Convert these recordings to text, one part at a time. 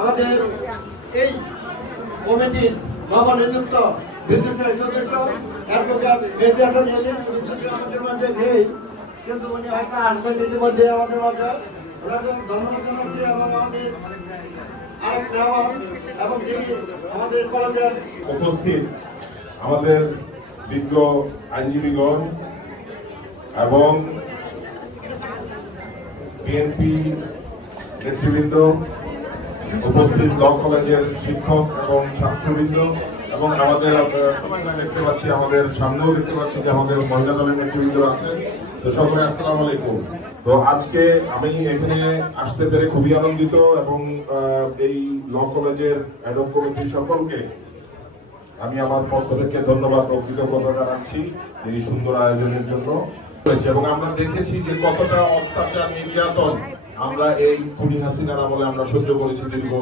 আমাদের এই কমিটির নবনিযুক্ত বিদ্যুৎ সদস্য অ্যাডভোকেট মেহেদী হাসান এলিম আমাদের মাঝে নেই, কিন্তু উনি হয়তো আসবেন ইতিমধ্যে আমাদের মাঝে। ওনাকে ধন্যবাদ জানাচ্ছি এবং আমাদের আরেক মেহমান এবং যিনি আমাদের কলেজের উপস্থিত আমাদের বিজ্ঞ আইনজীবীগণ এবং বিএনপি নেতৃবৃন্দ, উপস্থিত ল কলেজের শিক্ষক এবং ছাত্রবৃন্দ এবং আমাদের দেখতে পাচ্ছি, আমাদের সামনেও দেখতে পাচ্ছি যে আমাদের মহিলা দলের নেতৃবৃন্দ আছে। তো সকলে আসসালামু আলাইকুম। তো আজকে আমি এখানে আসতে পেরে খুবই আনন্দিত এবং এই ল কলেজের অ্যাডহক কমিটির সকলকে আমি আমার পক্ষ থেকে ধন্যবাদ ও কৃতজ্ঞতা জানাচ্ছি এই সুন্দর আয়োজনের জন্য। এবং আমরা দেখেছি যে কতটা অত্যাচার নির্যাতন আমরা এই খুনি হাসিনার আমলে আমরা সহ্য করেছি দীর্ঘ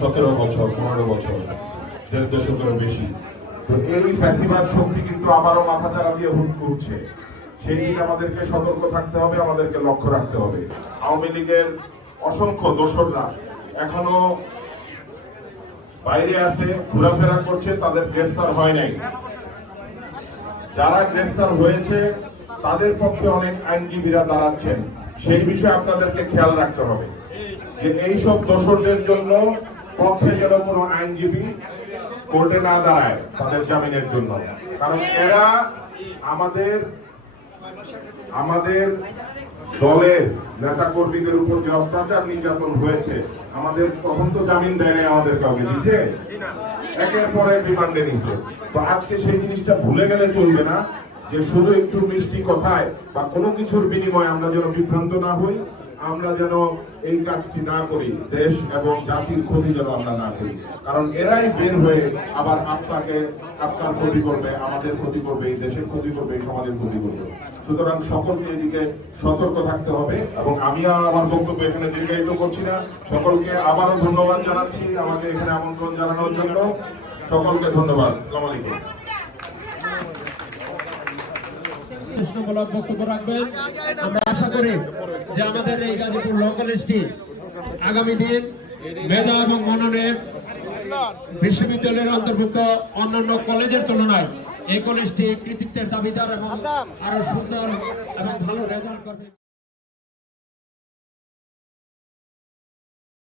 17 বছর 15 বছর, 1.5 দশকেরও বেশি। তো এই ফ্যাসিবাদ শক্তি কিন্তু আবারও মাথা চাড়া দিয়ে উঠছে। সেই দিকে আমাদেরকে সতর্ক থাকতে হবে, আমাদেরকে লক্ষ্য রাখতে হবে। আওয়ামী লীগের অসংখ্য দোসররা এখনো বাইরে আছে, ঘোরাফেরা করছে, তাদের গ্রেফতার হয় নাই। যারা গ্রেফতার হয়েছে তাদের পক্ষে অনেক আইনজীবীরা দাঁড়াচ্ছেন। সেই বিষয়ে আপনাদেরকে খেয়াল রাখতে হবে যে এইসব দোষরদের জন্য পক্ষে যেন কোনো আইনজীবী কোর্টে না দাঁড়ায় তাদের জামিনের জন্য, কারণ এরা আমাদের দলের নেতা কর্মীদের উপর যে অত্যাচার নির্যাতন হয়েছে, আমাদের তখন তো জামিন দেয় নাই, আমাদের কাউকে দিয়েছে, একের পর এক রিমান্ডে নিয়েছে। তো আজকে সেই জিনিসটা ভুলে গেলে চলবে না যে শুধু একটু মিষ্টি কথায় বা কোনো কিছুর বিনিময়ে আমরা যেন বিভ্রান্ত না হই, আমরা যেন এই কাজটি না করি, দেশ এবং জাতির ক্ষতি যেন আমরা না করি। কারণ এরাই বের হয়ে আবার আপনার ক্ষতি করবে, আমাদের ক্ষতি করবে, এই দেশের ক্ষতি করবে, এই সমাজের ক্ষতি করবে। সুতরাং সকলকে এদিকে সতর্ক থাকতে হবে। এবং আমি আর আমার বক্তব্য এখানে দীর্ঘায়িত করছি না। সকলকে আবারও ধন্যবাদ জানাচ্ছি আমাকে এখানে আমন্ত্রণ জানানোর জন্য। সকলকে ধন্যবাদ। আসসালামু আলাইকুম। বক্তব্য রাখবেন। আমরা আশা করি যে আমাদের এই গাজীপুর ল কলেজটি আগামী দিন মেধা এবং মননে বিশ্ববিদ্যালয়ের অন্তর্ভুক্ত অন্যান্য কলেজের তুলনায় এই কলেজটি কৃতিত্বের দাবিদার এবং আরো সুন্দর এবং ভালো রেজাল্ট করবে।